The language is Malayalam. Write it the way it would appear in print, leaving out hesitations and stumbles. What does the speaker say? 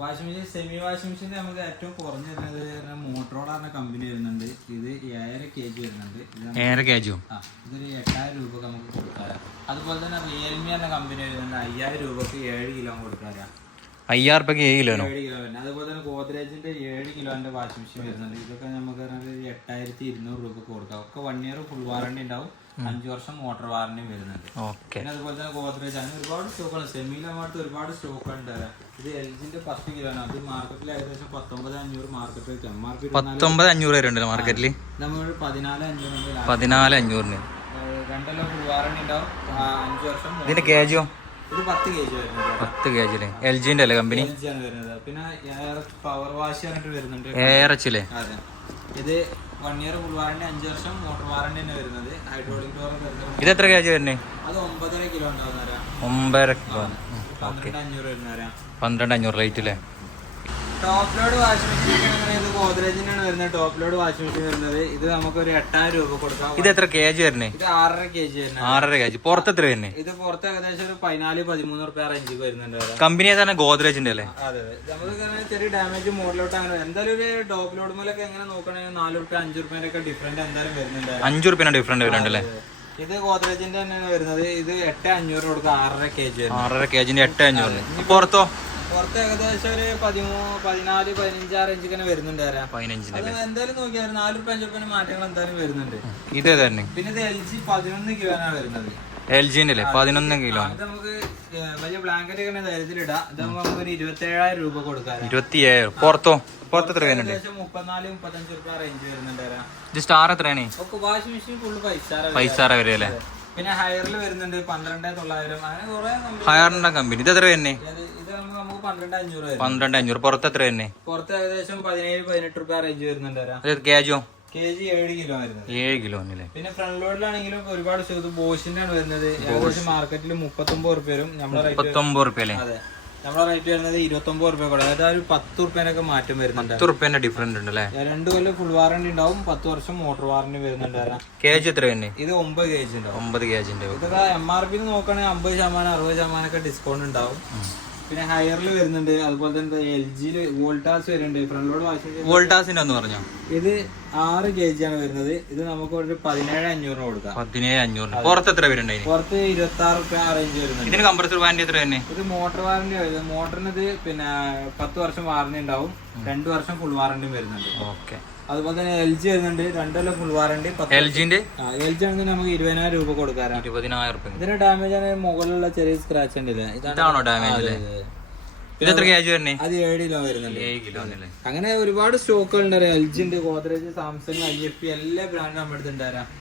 Washing machine semi washing machine നമുക്ക് ഏറ്റവും കുറഞ്ഞു വരുന്നത് മോട്ടറോള കമ്പനി വരുന്നുണ്ട്. ഇത് 7.5 kg വരുന്നുണ്ട്. 7.5 kg ഇതൊരു 8000 രൂപക്ക് നമുക്ക് കൊടുക്കാം. അതുപോലെ തന്നെ റിയൽമി എന്ന കമ്പനി വരുന്നുണ്ട്. 5000 രൂപക്ക് 7 കിലോ കൊടുക്കാം. 5000 രൂപയ്ക്ക് 7 കിലോ. അതുപോലെ തന്നെ ഗോദ്രേജിന്റെ 7 കിലോന്റെ വാഷിംഗ് മെഷീൻ വരുന്നുണ്ട്. ഇതൊക്കെ നമുക്ക് 8200 രൂപക്ക് കൊടുക്കാം. ഒക്കെ 1 year ഫുൾ വാറണ്ടി ഉണ്ടാവും. 5 വർഷം മോട്ടോർ വാറണ്ടി വരുന്നുണ്ട്. പിന്നെ അതുപോലെ തന്നെ ഗോദ്രേജ് അങ്ങനെ ഒരുപാട് സ്റ്റോക്കാണ്. സെമിയിലമായിട്ട് ഒരുപാട് സ്റ്റോക്ക് ഉണ്ട്. ഇത് LGന്റെ 10 കിലോ ആണ്. അത് മാർക്കറ്റിൽ ഏകദേശം 19,500 മാർക്കറ്റ് റേറ്റ്. MRP 19,500 വരെ ഉണ്ട് മാർക്കറ്റില്. നമ്മൾ 14,500 14,500 2 ഫുൾ വാറണ്ടി ഉണ്ടാവും. 5 വർഷം. ഇതിന്റെ കേജോ? ഇത് 10 kg വരുന്നത്. 10 kg അല്ലേ? LGന്റെ അല്ലേ കമ്പനി? LG ആണ് വരുന്നത്. പിന്നെ പവർ വാഷ് പറഞ്ഞിട്ട് വരുന്നുണ്ട്. ARH. അതെ. ഇത് 1 year ഫുൾ വാറണ്ടി, 5 വർഷം മോട്ടോർ വാറണ്ടി തന്നെ വരുന്നത്. ഹൈഡ്രോളിക് ഡോർ വരുന്നത്. ഇത് എത്ര kg വരുന്നത്? അത് 9.5 കിലോ ഉണ്ടാവുന്നവരാ. 9.5 കിലോ. 12,500 വരുന്നവരാ. 12,500 റേറ്റ് അല്ലേ? ടോപ്പ് ലോഡ് വാഷിംഗ് മെഷീൻ ഇത് ഗോദ്രേജിനാണ് വരുന്നത്. ടോപ്പ് ലോഡ് വാഷിംഗ് മെഷീൻ വരുന്നത്. ഇത് നമുക്ക് ഒരു 8000 രൂപ കൊടുക്കാം. ഇത് എത്ര kg വരുന്നത്? ഇത് 6.5 kg വരുന്നത്. 6.5 kg. പുറത്ത് എത്ര വരുന്നത്? ഇത് പുറത്ത് ഏകദേശം ഒരു 14-13 റുപ്യ റേഞ്ച് വരുന്നുണ്ട്. കമ്പനി തന്നെ ഗോദ്രേജിന്റെ അല്ലേ? അതെ അതെ. നമുക്ക് ചെറിയ ഡാമേജ് മോഡലോട്ട് അങ്ങനെ എന്തായാലും ഒരു ടോപ്പ് ലോഡ് മേലൊക്കെ എങ്ങനെ നോക്കണെങ്കിൽ 4 റുപ്യ 5 റുപ്യന്റെ ഒക്കെ ഡിഫറൻറ്റ് എന്തായാലും വരുന്നുണ്ട്. 5 റുപ്യ ഡിഫറൻറ്റ് വരുന്നുണ്ട് അല്ലേ? ഇത് ഗോദ്രേജിന്റെ തന്നെയാണ് വരുന്നത്. ഇത് 8,500 കൊടുക്കുക. 6.5 kg. 6.5 kg 8,500. പുറത്തോ? പുറത്ത് ഏകദേശം ഒരു 14-15 റേഞ്ച് ഇങ്ങനെ വരുന്നുണ്ട്. 15 എന്തായാലും നോക്കിയാൽ 4 റുപ്യ 5 റുപ്യ മാറ്റങ്ങൾ എന്തായാലും വരുന്നുണ്ട്. ഇത് തന്നെ. പിന്നെ ഇത് LG 11 കിലോ ആണ് വരുന്നത്. LGന്റെ അല്ലേ? 11 കിലോ. ഇത് നമുക്ക് വലിയ ബ്ലാങ്കറ്റ് ഒക്കെ ധൈര്യത്തിലിടാം. ഇത് നമുക്ക് ഒരു 27,000 രൂപ കൊടുക്കാം. 27,000. പുറത്തോ? പുറത്ത് എത്ര വരുന്നുണ്ട്? 34-35 റുപ്യ റേഞ്ച് വരുന്നുണ്ട്. ഇത് സ്റ്റാർ എത്രയാണ്? വാഷിംഗ് മെഷീൻ ഫുള്ള് 5 സ്റ്റാർ വരെ അല്ലേ? പിന്നെ ഹയറിൽ വരുന്നുണ്ട് 12,900. അങ്ങനെ കുറെ ഹയറിന്റെ കമ്പനി. ഇത് എത്ര വരുന്നത്? ഇത് നമുക്ക് 12,500. 12,500. പുറത്ത് എത്ര വരുന്നത്? പുറത്ത് ഏകദേശം 17-18 റുപ്യ റേഞ്ച് വരുന്നുണ്ട്. കേജോ? kg 7 കിലോ വരുന്നത്. 7 കിലോ അല്ലേ? പിന്നെ ഫ്രണ്ട് ലോഡിലാണെങ്കിലും ഒരുപാട് ബോഷിന്റെ ആണ് വരുന്നത്. ഏകദേശം മാർക്കറ്റിൽ 39 റുപ്യ വരും. നമ്മുടെ 39 റുപ്യ അല്ലേ? അതെ. നമ്മുടെ റേറ്റ് വരുന്നത് 29 റുപ്യ കൂടെ. അതായത് ഒരു 10 റുപ്യനൊക്കെ മാറ്റം വരുന്നുണ്ട്. 10 റുപ്യന്റെ ഡിഫറൻറ്റ് ഉണ്ട് അല്ലേ? 2 കൊല്ലം ഫുൾ വാറണ്ടി ഉണ്ടാവും. 10 വർഷം മോട്ടോർ വാറണ്ടി വരുന്നുണ്ട്. കേജ് എത്ര വരുന്നത്? ഇത് 9 kg ഉണ്ടാവും. 9 kg. ഇതൊക്കെ MRP നോക്കുകയാണെങ്കിൽ 50%-60% ഒക്കെ ഡിസ്കൗണ്ട് ഉണ്ടാവും. പിന്നെ ഹയറിൽ വരുന്നുണ്ട്. അതുപോലെ തന്നെ LGയിൽ വോൾട്ടാസ് വരുന്നുണ്ട്. ഫ്രണ്ട് ലോഡ് വാഷിംഗ് വോൾട്ടാസിന്റെ ഒന്ന് പറഞ്ഞോ? ഇത് 6 kg ആണ് വരുന്നത്. ഇത് നമുക്ക് ഒരു 17,500 കൊടുക്കാം. 17,500. പുറത്ത് എത്ര വരുന്നുണ്ട്? പുറത്ത് 26 റുപ്യ റേഞ്ച് വരുന്നുണ്ട്. ഇതിന് കംപ്രസർ വാറണ്ടി എത്ര തന്നെ? ഇത് മോട്ടോർ വാറണ്ടി വരുന്നത്. മോട്ടറിന് ഇത് പിന്നെ 10 വർഷം വാറണ്ടി ഉണ്ടാവും. 2 വർഷം ഫുൾ വാറണ്ടിയും വരുന്നുണ്ട്. ഓക്കെ. അതുപോലെ തന്നെ LG വരുന്നുണ്ട്. 2 കൊല്ലം ഫുൾ വാറണ്ടി. LGന്റെ LG ആണെങ്കിൽ നമുക്ക് 20,000 രൂപ കൊടുക്കാം. 20,000 രൂപ. ഇതിന് ഡാമേജ് ആണ് മുകളിലുള്ള ചെറിയ സ്ക്രാച്ച് ഉണ്ടല്ലേ? ഇതാണോ ഡാമേജ്? ഇത് എത്ര kg വരുന്നത്? അത് 7 കിലോ വരുന്നുണ്ട്. 7 കിലോ അല്ലേ? അങ്ങനെ ഒരുപാട് സ്റ്റോക്കുകൾ ഉണ്ട്. LG ഉണ്ട്, ഗോദ്രേജ്, സാംസങ്, IFP എല്ലാ ബ്രാൻഡും നമ്മുടെ അടുത്ത് ഉണ്ടായിരുന്നു.